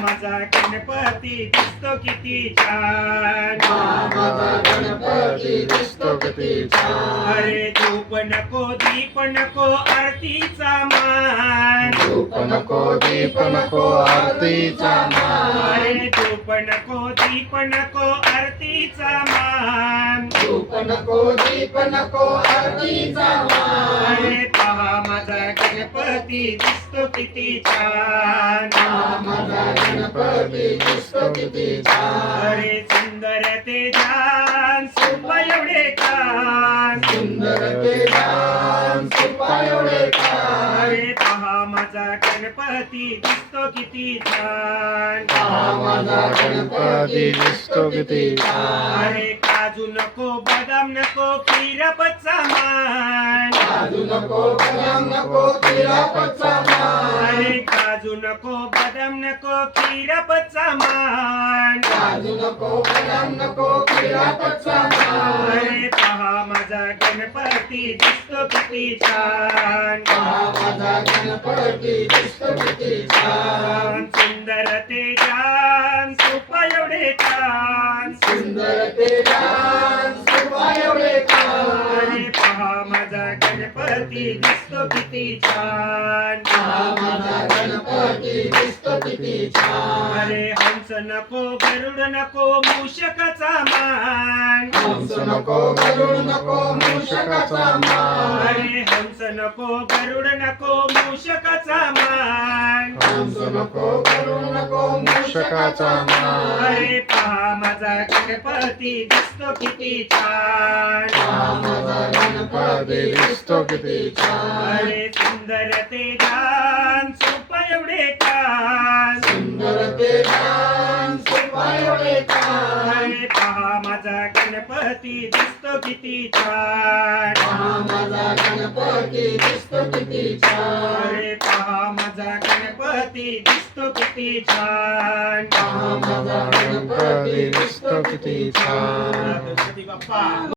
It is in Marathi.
माझा गणपती दिसतो किती छान, माझा गणपती दिसतो किती छान. अरे धूप नको दीप नको आरतीचा मान, धूप नको दीप नको आरतीचा मान. अरे धूप नको दीप नको आरतीचा मान, धूप नको दीप नको आरतीचा मान. अरे पहा माझा गणपती दिसतो किती छान, माझा गणपती दिसतो किती छान. अरे सुंदर ते जान सोपा एवढे कान, सुंदर ते गान सोपा एवढे कान. अरे पहा माझा गणपती दिसतो किती छान, माझा गणपती दिसतो किती छान. अरे काजू नको बदाम नको खिरापतचा मान, काजू नको बदाम नको खिरापतचा मान. अरे काजू नको बदाम नको खिरापतचा मान, काजू नको बदाम नको खिरापतचा मान. अरे पहा माझा गणपती दिसतो किती छान, माझा गणपती दिसतो किती छान. सुंदर ते जान सोपा एवढे कान, सुंदर ते गान सोपा एवढे कान. अरे पहा माझा गणपती दिसतो किती छान, माझा गणपती दिसतो किती छान. अरे हंस नको गरुड नको मूषकाचा मान, हंस नको गरुड नको मूषकाचा मान. अरे हंस नको गरुड नको मूषकाचा मान, हंस नको गरुड नको मूषकाचा मान. अरे पहा माझा गणपती दिसतो किती छान, माझा गणपती दिसतो किती छान. अरे सुंदर ते गान सोपा एवढे कान, सुंदर ते गान सोपा एवढे कान. अरे पहा माझा गणपती दिसतो किती छान, माझा गणपती दिसतो किती छान. अरे पहा माझा गणपती दिसतो किती छान, माझा गणपती दिसतो किती छान. गणपती बाप्पा